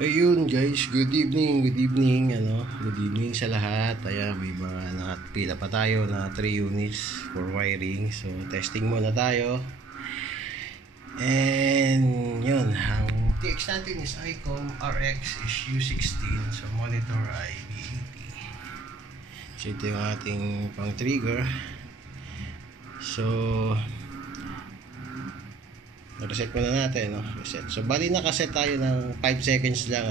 Ayun guys, good evening, good evening, good evening sa lahat. Ayan, may mga nakapila pa tayo na 3 units for wiring. So, testing muna tayo. And, yun, ang TX natin is ICOM RX is U16. So, monitor ay B80. So, ito yung ating pang trigger. So, reset muna natin, reset. So bali nakaset tayo ng 5 seconds lang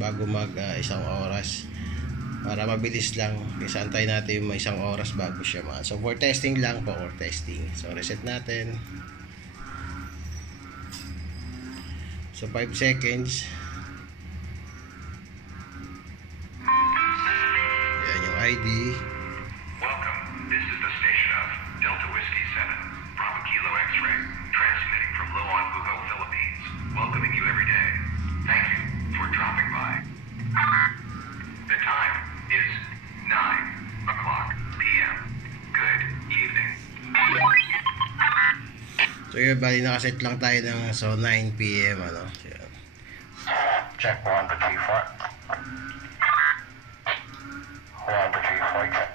bago mag isang oras para mabilis lang, kasi antayin natin yung isang oras bago siya so for testing lang po, for testing. So reset natin. So 5 seconds. Yan yung ID. Welcome. This is the station of Delta Whiskey 7, Bravo Kilo X-Ray, transmitting from Loan, Buho, Philippines. Welcoming you every day. Thank you for dropping by. The time is 9 o'clock p.m. Good evening. So yun, bali nakaset lang tayo ng 9 p.m. So, yun. Check 1 to G4. 1 to G4 check.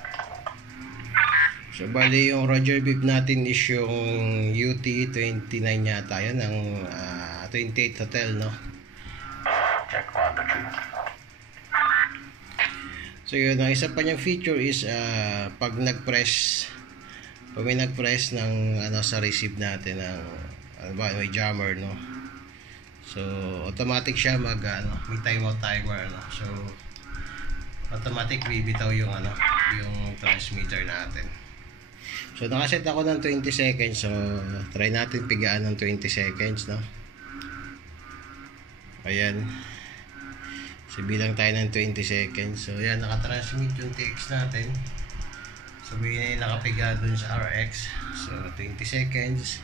So bali yung Roger beep natin is yung UT29 yata yun, ng 28 Hotel, Check 1 to G. So yun, ang isa pa niyang feature is pag may nag-press ng sa receive natin ng may jammer, so automatic siya may timeout timer, so automatic bibitaw yung yung transmitter natin. So nakaset ako ng 20 seconds, so try natin pigaan ng 20 seconds, ayan. So bilang tayo ng 20 seconds. So yan, nakatransmit yung TX natin. So may nakapiga dun sa RX. So 20 seconds.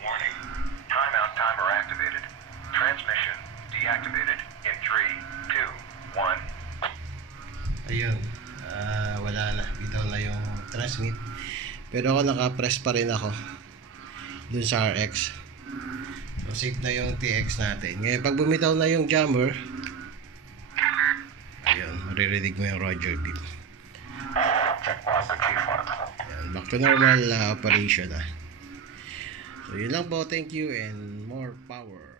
Warning. Timeout timer activated. Transmission deactivated in 3, 2, 1. Ayun. Wala na. Bitaw na yung transmit. Pero ako naka-press pa rin ako dun sa RX. So safe na yung TX natin. Ngayon pag bumitaw na yung jammer, ayun, maririnig mo yung Roger beep. Check 1 to G4. Ayan, back to normal operation. So yun lang po. Thank you and more power.